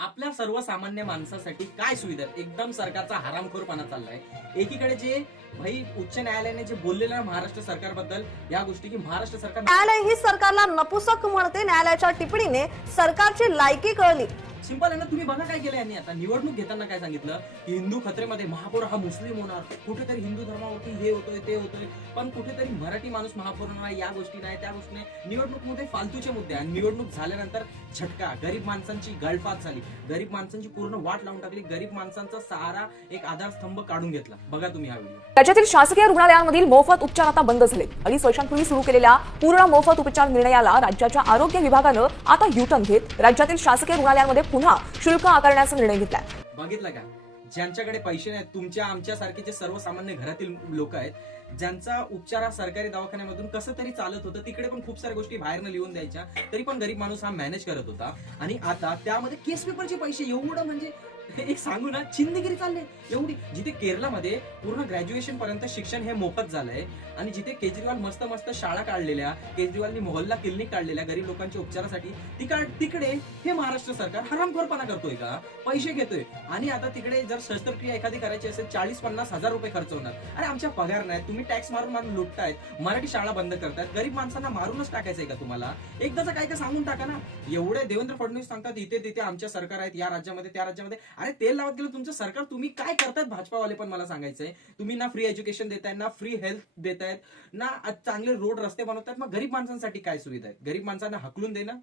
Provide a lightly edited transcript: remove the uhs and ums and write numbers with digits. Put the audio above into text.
आपल्या सर्वसामान्य माणसासाठी काय सुविधा आहेत? एकदम सरकारचा हरामखोरपणा चाललाय. एकीकडे जे भाई उच्च न्यायालयाने जे बोललेलं आहे महाराष्ट्र सरकारबद्दल या गोष्टी की महाराष्ट्र सरकार न्यायालय ही सरकारला नपुसक म्हणते. न्यायालयाच्या टिप्पणीने सरकारची लायकी कळली. सिंपल आहे ना. तुम्ही बघा काय केलं यांनी आता निवडणूक घेताना काय सांगितलं की हिंदू खत्रेमध्ये महापौर हा मुस्लिम होणार, कुठेतरी हिंदू धर्मावरती हे होतोय ते होतोय, पण कुठेतरी मराठी माणूस महापौर होणार, या गोष्टी नाही त्या गोष्टी नाही. निवडणूक फालतूचे मुद्दे आणि निवडणूक झाल्यानंतर झटका, गरीब माणसांची गळफात झाली, गरीब माणसांची पूर्ण वाट लावून टाकली, गरीब माणसांचा सहारा एक आधारस्तंभ काढून घेतला. बघा तुम्ही हा व्हिडिओ. राज्यातील शासकीय रुग्णालयांमधील मोफत उपचार आता बंद झाले. 2.5 वर्षांपूर्वी सुरू केलेल्या पूर्ण मोफत उपचार निर्णयाला राज्याच्या आरोग्य विभागानं आता युटर्न घेत राज्यातील शासकीय रुग्णालयांमध्ये पुन्हा शुल्क आकारण्याचा निर्णय घेतलाय. बघितलं का, ज्यांच्याकडे पैसे नाहीत, तुमच्या आमच्या सारखे जे सर्वसामान्य घरातील लोक आहेत, ज्यांचा उपचार हा सरकारी दवाखान्यामधून कसं तरी चालत होतं, तिकडे पण खूप साऱ्या गोष्टी बाहेरनं लिहून द्यायच्या, तरी पण गरीब माणूस हा मॅनेज करत होता. आणि आता त्यामध्ये केस पेपरचे पैसे एवढं म्हणजे एक सांगू ना, चिंदगिरी चालले एवढी. जिथे केरळमध्ये पूर्ण ग्रॅज्युएशन पर्यंत शिक्षण हे मोफत झालंय आणि जिथे केजरीवाल मस्त मस्त शाळा काढलेल्या, केजरीवालनी मोहल्ला क्लिनिक काढलेल्या गरीब लोकांच्या उपचारासाठी, तिकडे हे महाराष्ट्र सरकार हरामखोरपणा करतोय का, पैसे घेतोय. आणि आता तिकडे जर शस्त्रक्रिया एखादी करायची असेल 40-50 हजार रुपये खर्च होणार. अरे आमच्या पगार नाही, तुम्ही टॅक्स मारून लुटतायत, मराठी शाळा बंद करतायत, गरीब माणसांना मारूनच टाकायचंय का तुम्हाला? एकदाच काय सांगून टाका ना. एवढे देवेंद्र फडणवीस सांगतात इथे तिथे आमच्या सरकार आहेत, या राज्यामध्ये त्या राज्यामध्ये. अरे तेल लावत गेलं तुमचं सरकार, तुम्ही काय करतात भाजपावाले पण मला सांगायचंय. तुम्ही ना फ्री एज्युकेशन देताय, ना फ्री हेल्थ देतायत, ना चांगले रोड रस्ते बनवतायत. मग गरीब माणसांसाठी काय सुविधा आहेत? गरीब माणसांना हकलून देणं